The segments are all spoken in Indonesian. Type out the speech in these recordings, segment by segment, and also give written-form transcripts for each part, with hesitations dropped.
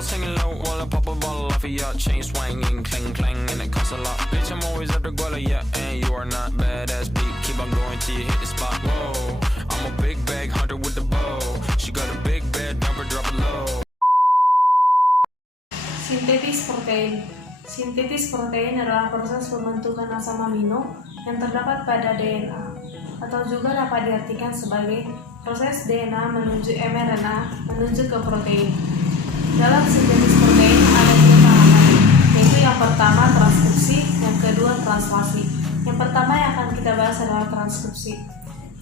low, singing low while I pop a bottle off of ya. Chain swinging, clang clang, and it costs a lot. Bitch, I'm always at the guala, yeah, and you are not badass beat. Keep on going till you hit the spot. Whoa, I'm a big bag hunter with the bow. She got a big bed, number drop it low. Sintetis protein. Sintetis protein adalah proses pembentukan asam amino yang terdapat pada DNA, atau juga dapat diartikan sebagai proses DNA menuju mRNA menuju ke protein. Dalam sintetis protein ada dua tahapan, yaitu yang pertama transkripsi, yang kedua translasi. Yang pertama yang akan kita bahas adalah transkripsi.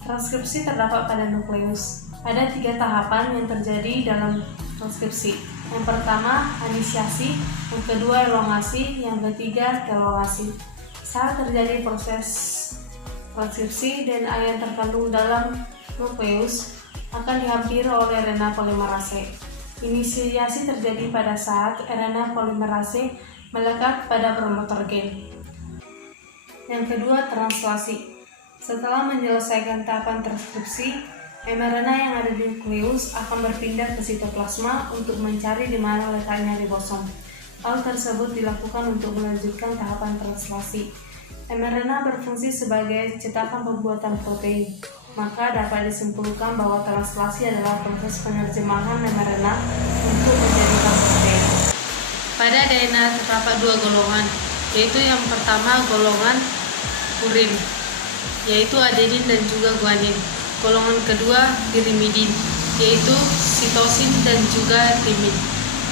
Transkripsi terdapat pada nukleus. Ada 3 tahapan yang terjadi dalam transkripsi. Yang pertama, inisiasi, yang kedua, elongasi, yang ketiga, telongasi. Saat terjadi proses transkripsi, DNA yang terkandung dalam nukleus akan dihampiri oleh RNA polimerase. Inisiasi terjadi pada saat RNA polimerase melekat pada promotor gen. Yang kedua, translasi. Setelah menyelesaikan tahapan transkripsi, mRNA yang ada di nukleus akan berpindah ke sitoplasma untuk mencari di mana letaknya ribosom. Hal tersebut dilakukan untuk melanjutkan tahapan translasi. mRNA berfungsi sebagai cetakan pembuatan protein, maka dapat disimpulkan bahwa translasi adalah proses penerjemahan mRNA untuk menjadikan protein. Pada DNA terdapat 2 golongan, yaitu yang pertama golongan purin, yaitu adenin dan juga guanin. Golongan kedua pirimidin, yaitu sitosin dan juga timin,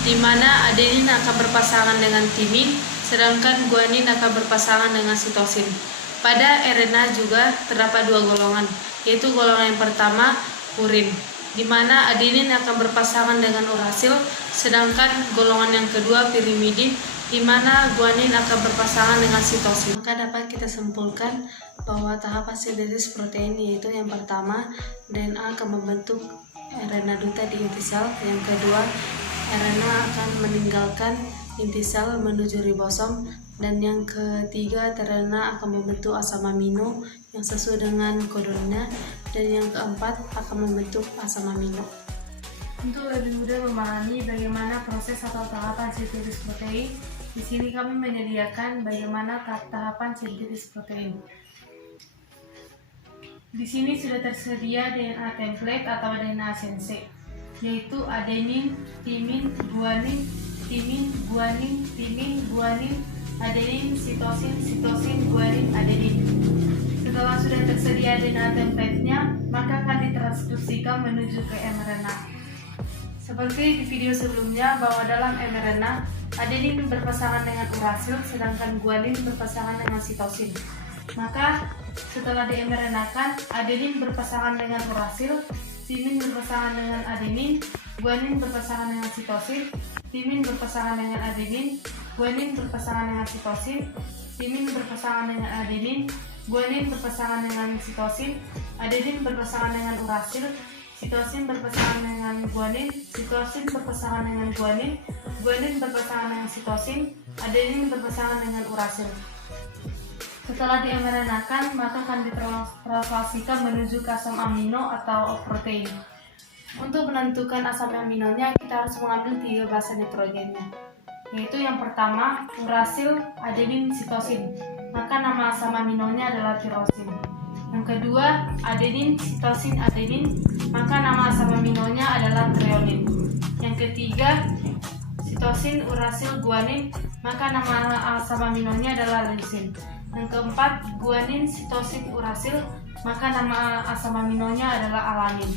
di mana adenin akan berpasangan dengan timin, sedangkan guanin akan berpasangan dengan sitosin. Pada RNA juga terdapat 2 golongan, yaitu golongan yang pertama purin, di mana adenin akan berpasangan dengan urasil, sedangkan golongan yang kedua pirimidin, di mana guanin akan berpasangan dengan sitosin. Maka dapat kita simpulkan bahwa tahapan sintesis protein yaitu yang pertama, DNA akan membentuk RNA duta di inti sel, yang kedua, RNA akan meninggalkan inti sel menuju ribosom, dan yang ketiga, RNA akan membentuk asam amino yang sesuai dengan kodenya, dan yang keempat akan membentuk asam amino. Untuk lebih mudah memahami bagaimana proses atau tahapan sintesis protein, di sini kami menyediakan bagaimana tahapan sintesis protein. Di sini sudah tersedia DNA template atau DNA sensei, yaitu adenin, timin, guanin, timin, guanin, timin, guanin, adenin, sitosin, sitosin, guanin, adenin. Setelah sudah tersedia DNA template-nya, maka akan ditranskripsikan menuju ke mRNA. Seperti di video sebelumnya, bahwa dalam mRNA, adenin berpasangan dengan urasil, sedangkan guanin berpasangan dengan sitosin. Maka setelah di-mRNA-kan, adenin berpasangan dengan urasil, timin berpasangan dengan adenin, guanin berpasangan dengan sitosin, timin berpasangan dengan adenin, guanin berpasangan dengan sitosin, timin berpasangan dengan adenin, guanin berpasangan dengan sitosin, adenin berpasangan dengan urasil, sitosin berpasangan dengan guanin, sitosin berpasangan dengan guanin, guanin berpasangan dengan sitosin, adenin berpasangan dengan urasil. Setelah di-mRNA-kan, maka akan ditranslasikan menuju ke asam amino atau protein. Untuk menentukan asam aminonya, kita harus mengambil 3 basa nitrogennya, yaitu yang pertama urasil adenin sitosin, maka nama asam aminonya adalah tirosin. Yang kedua adenin sitosin adenin, maka nama asam aminonya adalah treonin. Yang ketiga sitosin urasil guanin, maka nama asam aminonya adalah leusin. Yang keempat guanin sitosin urasil, maka nama asam aminonya adalah alanin.